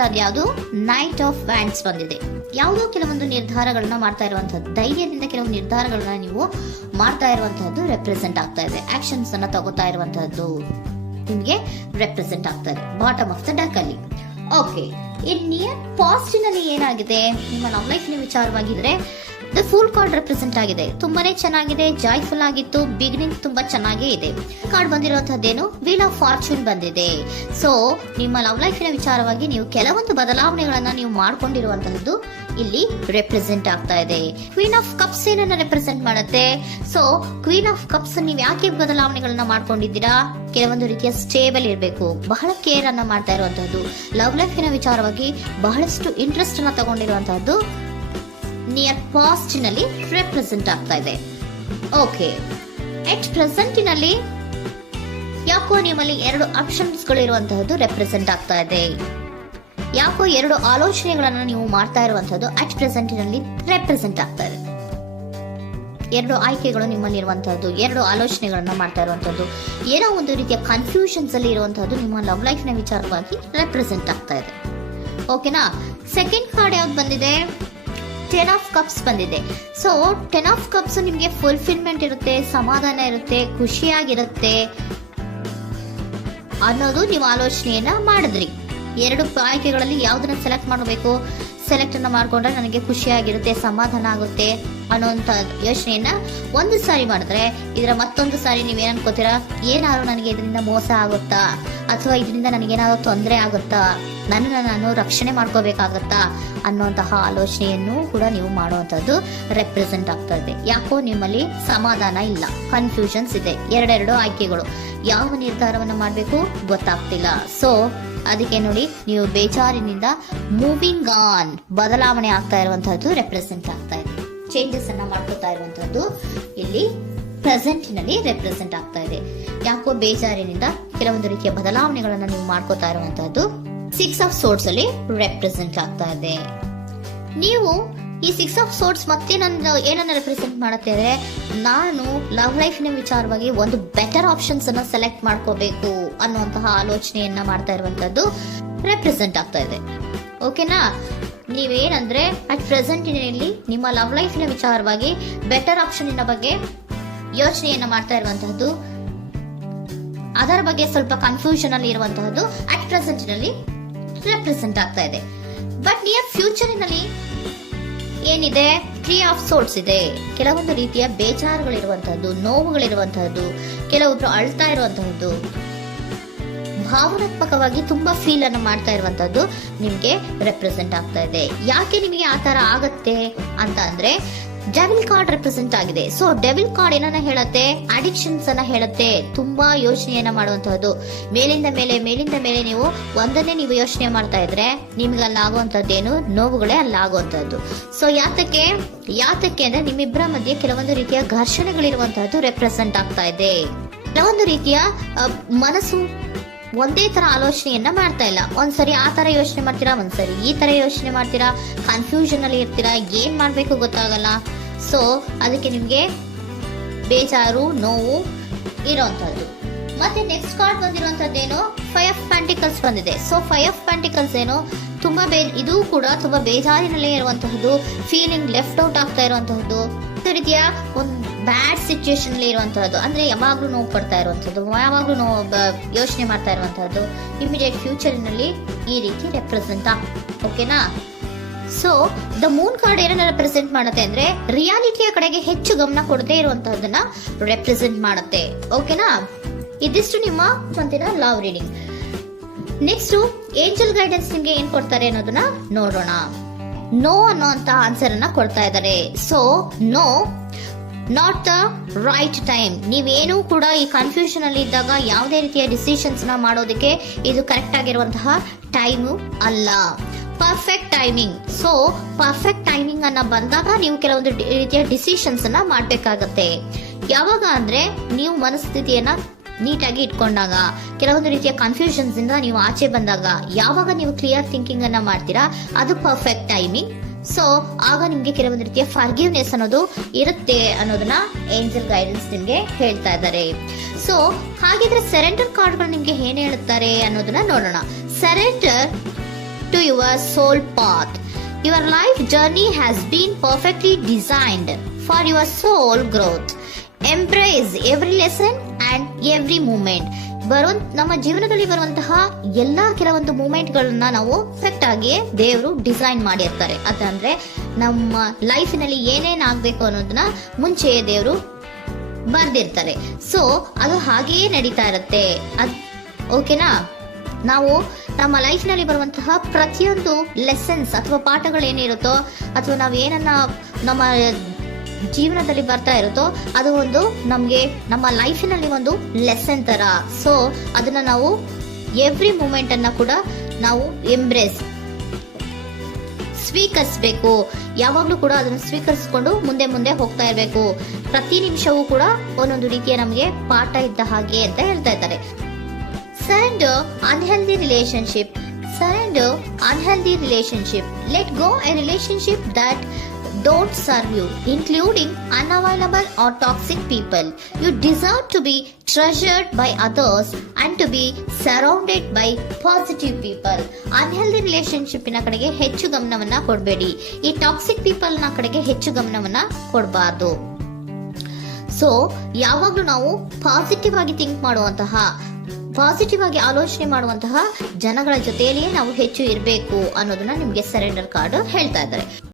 Represent ಆದ ಯಾವುದು knight of wands ಬಂದಿದೆ. ಯಾವುದೋ ಕೆಲವೊಂದು ನಿರ್ಧಾರಗಳನ್ನ ಮಾಡ್ತಾ ಇರುವಂತಹದ್ದು, ಧೈರ್ಯದಿಂದ ಕೆಲವು ನಿರ್ಧಾರಗಳನ್ನ ನೀವು ಮಾಡ್ತಾ ಇರುವಂತಹದ್ದು ರೆಪ್ರೆಸೆಂಟ್ ಆಗ್ತಾ ಇದೆ. ಆಕ್ಷನ್ಸ್ ಅನ್ನ ತಗೋತಾ ಇರುವಂತಹದ್ದು ನಿಮ್ಗೆ ರೆಪ್ರೆಸೆಂಟ್ ಆಗ್ತಾ ಇದೆ ಬಾಟಮ್ ಆಫ್ ದ ಡೆಕ್ ಅಲ್ಲಿ. ಓಕೆ, ಇನ್ ನಿಯರ್ ಪಾಸಿಟಿವ್ ನಲ್ಲಿ ಏನಾಗಿದೆ, ನಿಮ್ಮ ಲವ್ ಲೈಫ್ ವಿಚಾರವಾಗಿದ್ರೆ ದ ಫೂಲ್ ಕಾರ್ಡ್ ರೆಪ್ರೆಸೆಂಟ್ ಆಗಿದೆ. ತುಂಬಾನೇ ಚೆನ್ನಾಗಿದೆ, ಜಾಯ್ಫುಲ್ ಆಗಿತ್ತು, ಬಿಗಿನಿಂಗ್ ತುಂಬಾ ಚೆನ್ನಾಗೇ ಇದೆ. ಕಾರ್ಡ್ ಬಂದಿರುವಂತಹದ್ದೇನು, ವೀಲ್ ಆಫ್ ಫಾರ್ಚೂನ್ ಬಂದಿದೆ. ಸೊ ನಿಮ್ಮ ಲವ್ ಲೈಫಿನ ವಿಚಾರವಾಗಿ ನೀವು ಕೆಲವೊಂದು ಬದಲಾವಣೆಗಳನ್ನ ನೀವು ಮಾಡ್ಕೊಂಡಿರುವಂತಹದ್ದು ಇಲ್ಲಿ ರೆಪ್ರೆಸೆಂಟ್ ಆಗ್ತಾ ಇದೆ. ಕ್ವೀನ್ ಆಫ್ ಕಪ್ಸ್ ಏನನ್ನ ರೆಪ್ರೆಸೆಂಟ್ ಮಾಡುತ್ತೆ. ಸೊ ಕ್ವೀನ್ ಆಫ್ ಕಪ್ಸ್ ನೀವು ಯಾಕೆ ಬದಲಾವಣೆಗಳನ್ನ ಮಾಡ್ಕೊಂಡಿದ್ದೀರಾ, ಕೆಲವೊಂದು ರೀತಿಯ ಸ್ಟೇಬಲ್ ಇರಬೇಕು, ಬಹಳ ಕೇರ್ ಅನ್ನ ಮಾಡ್ತಾ ಇರುವಂತಹದ್ದು, ಲವ್ ಲೈಫಿನ ವಿಚಾರವಾಗಿ ಬಹಳಷ್ಟು ಇಂಟ್ರೆಸ್ಟ್ ಅನ್ನ ತಗೊಂಡಿರುವಂತಹದ್ದು ನಿಯರ್ ಪಾಸ್ಟ್ ನಲ್ಲಿ ರೆಪ್ರೆಸೆಂಟ್ ಆಗ್ತಾ ಇದೆ. ಓಕೆ, ಎಟ್ ಪ್ರೆಸೆಂಟಿನಲ್ಲಿ ಯಾಕೋ ನಿಮ್ಮಲ್ಲಿ 2 ಆಪ್ಷನ್ಸ್ ಗಳು ಇರುವಂತಹದ್ದು ರೆಪ್ರೆಸೆಂಟ್ ಆಗ್ತಾ ಇದೆ. ಯಾಕೋ 2 ಆಲೋಚನೆಗಳನ್ನ ನೀವು ಮಾಡ್ತಾ ಇರುವಂತಹದ್ದು ಅಟ್ ಪ್ರೆಸೆಂಟಿನಲ್ಲಿ ರೆಪ್ರೆಸೆಂಟ್ ಆಗ್ತಾ ಇದೆ. 2 ಆಯ್ಕೆಗಳು ನಿಮ್ಮಲ್ಲಿ ಇರುವಂತಹದ್ದು, 2 ಆಲೋಚನೆಗಳನ್ನ ಮಾಡ್ತಾ ಇರುವಂತಹದ್ದು, ಏನೋ ಒಂದು ರೀತಿಯ ಕನ್ಫ್ಯೂಷನ್ಸ್ ಅಲ್ಲಿ ಇರುವಂತಹದ್ದು ನಿಮ್ಮ ಲವ್ ಲೈಫ್ ನ ವಿಚಾರವಾಗಿ ರೆಪ್ರೆಸೆಂಟ್ ಆಗ್ತಾ ಇದೆ. ಓಕೆನಾ. ಸೆಕೆಂಡ್ ಕಾರ್ಡ್ ಯಾವ್ದು ಬಂದಿದೆ, 10 ಆಫ್ ಕಪ್ಸ್ ಬಂದಿದೆ. ಸೊ 10 ಆಫ್ ಕಪ್ಸ್ ನಿಮ್ಗೆ ಫುಲ್ಫಿಲ್ಮೆಂಟ್ ಇರುತ್ತೆ, ಸಮಾಧಾನ ಇರುತ್ತೆ, ಖುಷಿಯಾಗಿರುತ್ತೆ ಅನ್ನೋದು ನೀವು ಆಲೋಚನೆಯನ್ನ ಮಾಡಿದ್ರಿ. 2 ಆಯ್ಕೆಗಳಲ್ಲಿ ಯಾವ್ದನ್ನ ಸೆಲೆಕ್ಟ್ ಮಾಡಬೇಕು, ಸೆಲೆಕ್ಟ್ ಅನ್ನ ಮಾಡ್ಕೊಂಡ್ರೆ ನನಗೆ ಖುಷಿಯಾಗಿರುತ್ತೆ, ಸಮಾಧಾನ ಆಗುತ್ತೆ ಅನ್ನೋಂಥ ಯೋಚನೆಯನ್ನ ಒಂದು ಸಾರಿ ಮಾಡಿದ್ರೆ, ಇದರ ಮತ್ತೊಂದು ಸಾರಿ ನೀವೇನ್ ಅನ್ಕೋತೀರಾ, ಏನಾದ್ರು ನನಗೆ ಇದರಿಂದ ಮೋಸ ಆಗುತ್ತಾ, ಅಥವಾ ಇದರಿಂದ ನನಗೇನಾದ್ರು ತೊಂದರೆ ಆಗುತ್ತಾ, ನನ್ನನ್ನು ನಾನು ರಕ್ಷಣೆ ಮಾಡ್ಕೋಬೇಕಾಗತ್ತಾ ಅನ್ನುವಂತಹ ಆಲೋಚನೆಯನ್ನು ಕೂಡ ನೀವು ಮಾಡುವಂತದ್ದು ರೆಪ್ರೆಸೆಂಟ್ ಆಗ್ತಾ ಇದೆ. ಯಾಕೋ ನಿಮ್ಮಲ್ಲಿ ಸಮಾಧಾನ ಇಲ್ಲ, ಕನ್ಫ್ಯೂಷನ್ಸ್ ಇದೆ, 2 ಆಯ್ಕೆಗಳು, ಯಾವ ನಿರ್ಧಾರವನ್ನು ಮಾಡಬೇಕು ಗೊತ್ತಾಗ್ತಿಲ್ಲ. ಸೊ ಅದಕ್ಕೆ ನೋಡಿ, ನೀವು ಬೇಜಾರಿನಿಂದ ಮೂವಿಂಗ್ ಆನ್, ಬದಲಾವಣೆ ಆಗ್ತಾ ಇರುವಂತಹದ್ದು ರೆಪ್ರೆಸೆಂಟ್ ಆಗ್ತಾ ಇದೆ. ಚೇಂಜಸ್ ಅನ್ನ ಮಾಡ್ಕೋತಾ ಇರುವಂತಹದ್ದು ಇಲ್ಲಿ ಪ್ರೆಸೆಂಟ್ ನಲ್ಲಿ ರೆಪ್ರೆಸೆಂಟ್ ಆಗ್ತಾ ಇದೆ. ಯಾಕೋ ಬೇಜಾರಿನಿಂದ ಕೆಲವೊಂದು ರೀತಿಯ ಬದಲಾವಣೆಗಳನ್ನ ನೀವು ಮಾಡ್ಕೋತಾ ಇರುವಂತಹದ್ದು 6 ಆಫ್ ಸೋರ್ಟ್ಸ್ ಅಲ್ಲಿ ರೆಪ್ರೆಸೆಂಟ್ ಆಗ್ತಾ ಇದೆ. ನೀವು ಈ 6 ಆಫ್ ಸೋರ್ಟ್ಸ್ ಮತ್ತೆ ಏನನ್ನ ರೆಪ್ರೆಸೆಂಟ್ ಮಾಡುತ್ತೆ ಅಂದ್ರೆ, ನಾನು ಲವ್ ಲೈಫಿನ ವಿಚಾರವಾಗಿ ಒಂದು ಬೆಟರ್ ಆಪ್ಷನ್ಸ್ ಅನ್ನ ಸೆಲೆಕ್ಟ್ ಮಾಡ್ಕೋಬೇಕು ಅನ್ನುವಂತಹ ಆಲೋಚನೆಯನ್ನ ಮಾಡ್ತಾ ಇರುವಂತದ್ದು ರೆಪ್ರೆಸೆಂಟ್ ಆಗ್ತಾ ಇದೆ. ಓಕೆನಾ. ನೀವೇನಂದ್ರೆ ಅಟ್ ಪ್ರೆಸೆಂಟಿನಲ್ಲಿ ನಿಮ್ಮ ಲವ್ ಲೈಫಿನ ವಿಚಾರವಾಗಿ ಬೆಟರ್ ಆಪ್ಷನ್ ಬಗ್ಗೆ ಯೋಚನೆಯನ್ನ ಮಾಡ್ತಾ ಇರುವಂತಹದ್ದು, ಅದರ ಬಗ್ಗೆ ಸ್ವಲ್ಪ ಕನ್ಫ್ಯೂಷನ್ ಅಲ್ಲಿ ಇರುವಂತಹದ್ದು ಅಟ್ ಪ್ರೆಸೆಂಟಿನಲ್ಲಿ ರೆಪ್ರೆಸೆಂಟ್ ಆಗ್ತಾ ಇದೆ. ಬಟ್ ನಿಯರ್ ಫ್ಯೂಚರಿನಲ್ಲಿ ಏನಿದೆ, 3 ಆಫ್ ಸೋರ್ಟ್ಸ್ ಇದೆ. ಕೆಲವೊಂದು ರೀತಿಯ ಬೇಜಾರುಗಳಿರುವಂತಹದ್ದು, ನೋವುಗಳಿರುವಂತಹದ್ದು, ಕೆಲವೊಬ್ರು ಅಳ್ತಾ ಇರುವಂತಹದ್ದು, ಭಾವನಾತ್ಮಕವಾಗಿ ತುಂಬಾ ಫೀಲ್ ಅನ್ನು ಮಾಡ್ತಾ ಇರುವಂತಹದ್ದು ನಿಮ್ಗೆ ರೆಪ್ರೆಸೆಂಟ್ ಆಗ್ತಾ ಇದೆ. ಯಾಕೆ ನಿಮಗೆ ಆ ತರ ಆಗತ್ತೆ ಅಂತ ಅಂದ್ರೆ, ಡೆವಿಲ್ ಕಾರ್ಡ್ ರೆಪ್ರೆಸೆಂಟ್ ಆಗಿದೆ. ಸೊ ಡೆವಿಲ್ ಕಾರ್ಡ್ ಏನನ್ನ ಹೇಳುತ್ತೆ, ಅಡಿಕ್ಷನ್ಸ್ ಅನ್ನ ಹೇಳುತ್ತೆ, ತುಂಬಾ ಯೋಚನೆಯನ್ನ ಮಾಡುವಂತಹದ್ದು, ಮೇಲಿಂದ ಮೇಲೆ ನೀವು ಒಂದನ್ನೇ ನೀವು ಯೋಚನೆ ಮಾಡ್ತಾ ಇದ್ರೆ ನಿಮ್ಗೆ ಅಲ್ಲಾಗುವಂತದ್ದೇನು, ನೋವುಗಳೇ ಅಲ್ಲಾಗುವಂತಹದ್ದು. ಸೊ ಯಾತಕ್ಕೆ ಅಂದ್ರೆ ನಿಮ್ಮಿಬ್ಬರ ಮಧ್ಯೆ ಕೆಲವೊಂದು ರೀತಿಯ ಘರ್ಷಣೆಗಳಿರುವಂತಹದ್ದು ರೆಪ್ರೆಸೆಂಟ್ ಆಗ್ತಾ ಇದೆ. ಕೆಲವೊಂದು ರೀತಿಯ ಮನಸ್ಸು ಒಂದೇ ತರ ಆಲೋಚನೆಯನ್ನ ಮಾಡ್ತಾ ಇಲ್ಲ. ಒಂದ್ಸರಿ ಆ ತರ ಯೋಚನೆ ಮಾಡ್ತೀರಾ, ಒಂದ್ಸರಿ ಈ ತರ ಯೋಚನೆ ಮಾಡ್ತೀರಾ, ಕನ್ಫ್ಯೂಷನ್ ಅಲ್ಲಿ ಇರ್ತೀರಾ, ಏನ್ ಮಾಡ್ಬೇಕು ಗೊತ್ತಾಗಲ್ಲ. ಸೊ ಅದಕ್ಕೆ ನಿಮ್ಗೆ ಬೇಜಾರು, ನೋವು ಇರೋಂಥದ್ದು. ಮತ್ತೆ ನೆಕ್ಸ್ಟ್ ಕಾರ್ಡ್ ಬಂದಿರುವಂತದ್ದೇನು, 5 ಆಫ್ ಪ್ಯಾಂಟಿಕಲ್ಸ್ ಬಂದಿದೆ. ಸೊ 5 ಆಫ್ ಪ್ಯಾಂಟಿಕಲ್ಸ್ ಏನು, ತುಂಬಾ ಇದು ಕೂಡ ತುಂಬಾ ಬೇಜಾರಿನಲ್ಲೇ ಇರುವಂತಹದ್ದು, ಫೀಲಿಂಗ್ ಲೆಫ್ಟ್ ಔಟ್ ಆಗ್ತಾ ಇರುವಂತಹದ್ದು, ರೀತಿಯ ಒಂದು ಬ್ಯಾಡ್ ಸಿಚುಯೇಷನ್ ಅಲ್ಲಿ ಇರುವಂತಹದ್ದು, ಅಂದ್ರೆ ಯಾವಾಗ್ಲೂ ನೋವು ಪಡ್ತಾ ಇರುವಂತಹದ್ದು, ಯಾವಾಗ್ಲೂ ಯೋಚನೆ ಮಾಡ್ತಾ ಇರುವಂತಹದ್ದು ಇಮಿಡಿಯೇಟ್ ಫ್ಯೂಚರಿನಲ್ಲಿ ಈ ರೀತಿ ರೆಪ್ರೆಸೆಂಟ್ ಓಕೆನಾ. ಸೊ ದ ಮೂನ್ ಕಾರ್ಡ್ ಏನನ್ನ ರೆಪ್ರೆಸೆಂಟ್ ಮಾಡುತ್ತೆ ಅಂದ್ರೆ, ರಿಯಾಲಿಟಿಯ ಕಡೆಗೆ ಹೆಚ್ಚು ಗಮನ ಕೊಡದೇ ಇರುವಂತಹದನ್ನ ರೆಪ್ರೆಸೆಂಟ್ ಮಾಡುತ್ತೆ. ಓಕೆನಾ. ಇದಿಷ್ಟು ನಿಮ್ಮ ಒಂದಿನ love reading. Next angel guidance ನಿಮ್ಗೆ ಏನ್ ಕೊಡ್ತಾರೆ ಅನ್ನೋದನ್ನ ನೋಡೋಣ. ನೋ ಅನ್ನೋಂತ ಆನ್ಸರ್ ಅನ್ನ ಕೊಡ್ತಾ ಇದ್ದಾರೆ. So no, not the right time. ನೀವೇನು ಕೂಡ ಈ ಕನ್ಫ್ಯೂಷನ್ ಅಲ್ಲಿ ಇದ್ದಾಗ ಯಾವುದೇ ರೀತಿಯ ಡಿಸಿಷನ್ಸ್ ನ ಮಾಡೋದಕ್ಕೆ ಇದು ಕರೆಕ್ಟ್ ಆಗಿರುವಂತಹ ಟೈಮು ಅಲ್ಲ. Perfect timing. So perfect timing ಅನ್ನ ಬಂದಾಗ ನೀವು ಕೆಲವೊಂದು ರೀತಿಯ ಡಿಸಿಷನ್ಸ್ ಅನ್ನ ಮಾಡ್ಬೇಕಾಗತ್ತೆ. ಯಾವಾಗ ಅಂದ್ರೆ ನೀವು ಮನಸ್ಥಿತಿಯನ್ನ ನೀಟಾಗಿ ಇಟ್ಕೊಂಡಾಗ, ಕೆಲವೊಂದು ರೀತಿಯ ಕನ್ಫ್ಯೂಷನ್ಸ್ ಇಂದ ನೀವು ಆಚೆ ಬಂದಾಗ, ಯಾವಾಗ ನೀವು ಕ್ಲಿಯರ್ ಥಿಂಕಿಂಗ್ ಅನ್ನ ಮಾಡ್ತೀರಾ ಅದು ಪರ್ಫೆಕ್ಟ್ ಟೈಮಿಂಗ್. ಸೊ ಆಗ ನಿಮ್ಗೆ ಕೆಲವೊಂದು ರೀತಿಯ ಫರ್ಗಿವ್ನೆಸ್ ಅನ್ನೋದು ಇರುತ್ತೆ ಅನ್ನೋದನ್ನ ಏಂಜಲ್ ಗೈಡೆನ್ಸ್ ನಿಮ್ಗೆ ಹೇಳ್ತಾ ಇದ್ದಾರೆ. ಸೊ ಹಾಗಿದ್ರೆ ಸರೆಂಡರ್ ಕಾರ್ಡ್ಗಳು ನಿಮ್ಗೆ ಏನ್ ಹೇಳುತ್ತಾರೆ ಅನ್ನೋದನ್ನ ನೋಡೋಣ. Surrender to your soul path. Your life journey has been perfectly designed for your soul growth. Embrace every lesson and every moment. ನಮ್ಮ ಜೀವನದಲ್ಲಿ ಬರುವಂತಹ ಎಲ್ಲಾ ಕೆಲವೊಂದು ಮೂಮೆಂಟ್ ಗಳನ್ನ ನಾವು ಪರ್ಫೆಕ್ಟ್ ಆಗಿ ದೇವರು ಡಿಸೈನ್ ಮಾಡಿರ್ತಾರೆ. ಅದಂದ್ರೆ ನಮ್ಮ ಲೈಫಿನಲ್ಲಿ ಏನೇನ್ ಆಗ್ಬೇಕು ಅನ್ನೋದನ್ನ ಮುಂಚೆ ದೇವರು ಬರ್ದಿರ್ತಾರೆ. ಸೊ ಅದು ಹಾಗೆಯೇ ನಡೀತಾ ಇರುತ್ತೆ. ಓಕೆನಾ? ನಾವು ನಮ್ಮ ಲೈಫ್ ನಲ್ಲಿ ಬರುವಂತಹ ಪ್ರತಿಯೊಂದು ಲೆಸನ್ಸ್ ಅಥವಾ ಪಾಠಗಳೇನಿರುತ್ತೋ ಅಥವಾ ನಾವ್ ಏನನ್ನ ನಮ್ಮ ಜೀವನದಲ್ಲಿ ಬರ್ತಾ ಇರುತ್ತೋ ಅದು ಒಂದು ನಮ್ಗೆ ನಮ್ಮ ಲೈಫಿನಲ್ಲಿ ಒಂದು ಲೆಸನ್ ತರ. ಸೊ ಅದನ್ನ ನಾವು ಎವ್ರಿ ಮೂಮೆಂಟ್ ಅನ್ನ ಕೂಡ ನಾವು ಸ್ವೀಕರಿಸಬೇಕು. ಯಾವಾಗ್ಲೂ ಕೂಡ ಅದನ್ನು ಸ್ವೀಕರಿಸಿಕೊಂಡು ಮುಂದೆ ಮುಂದೆ ಹೋಗ್ತಾ ಇರಬೇಕು. ಪ್ರತಿ ನಿಮಿಷವೂ ಕೂಡ ಒಂದೊಂದು ರೀತಿಯ ನಮಗೆ ಪಾಠ ಇದ್ದ ಹಾಗೆ ಅಂತ ಹೇಳ್ತಾ ಇದ್ದಾರೆ. Surrender unhealthy relationship. Let go a relationship that don't serve you, including unavailable or toxic people. You deserve to be treasured by others and to be surrounded by positive people. Unhealthy relationship ನ ಕಡೆಗೆ ಹೆಚ್ಚು ಗಮನವನ್ನ ಕೊಡಬೇಡಿ. ಈ toxic people ನ ಕಡೆಗೆ ಹೆಚ್ಚು ಗಮನವನ್ನ ಕೊಡಬಾರ್ದು. So ಯಾವಾಗ್ಲೂ ನಾವು ಪಾಸಿಟಿವ್ ಆಗಿ ಥಿಂಕ್ ಮಾಡುವಂತಹ, ಪಾಸಿಟಿವ್ ಆಗಿ ಆಲೋಚನೆ ಮಾಡುವಂತಹ ಜನಗಳ ಜೊತೆಯಲ್ಲಿಯೇ ನಾವು ಹೆಚ್ಚು ಇರಬೇಕು ಅನ್ನೋದನ್ನ ನಿಮ್ಗೆ ಸರೆಂಡರ್ ಕಾರ್ಡ್ ಹೇಳ್ತಾ ಇದ್ದಾರೆ.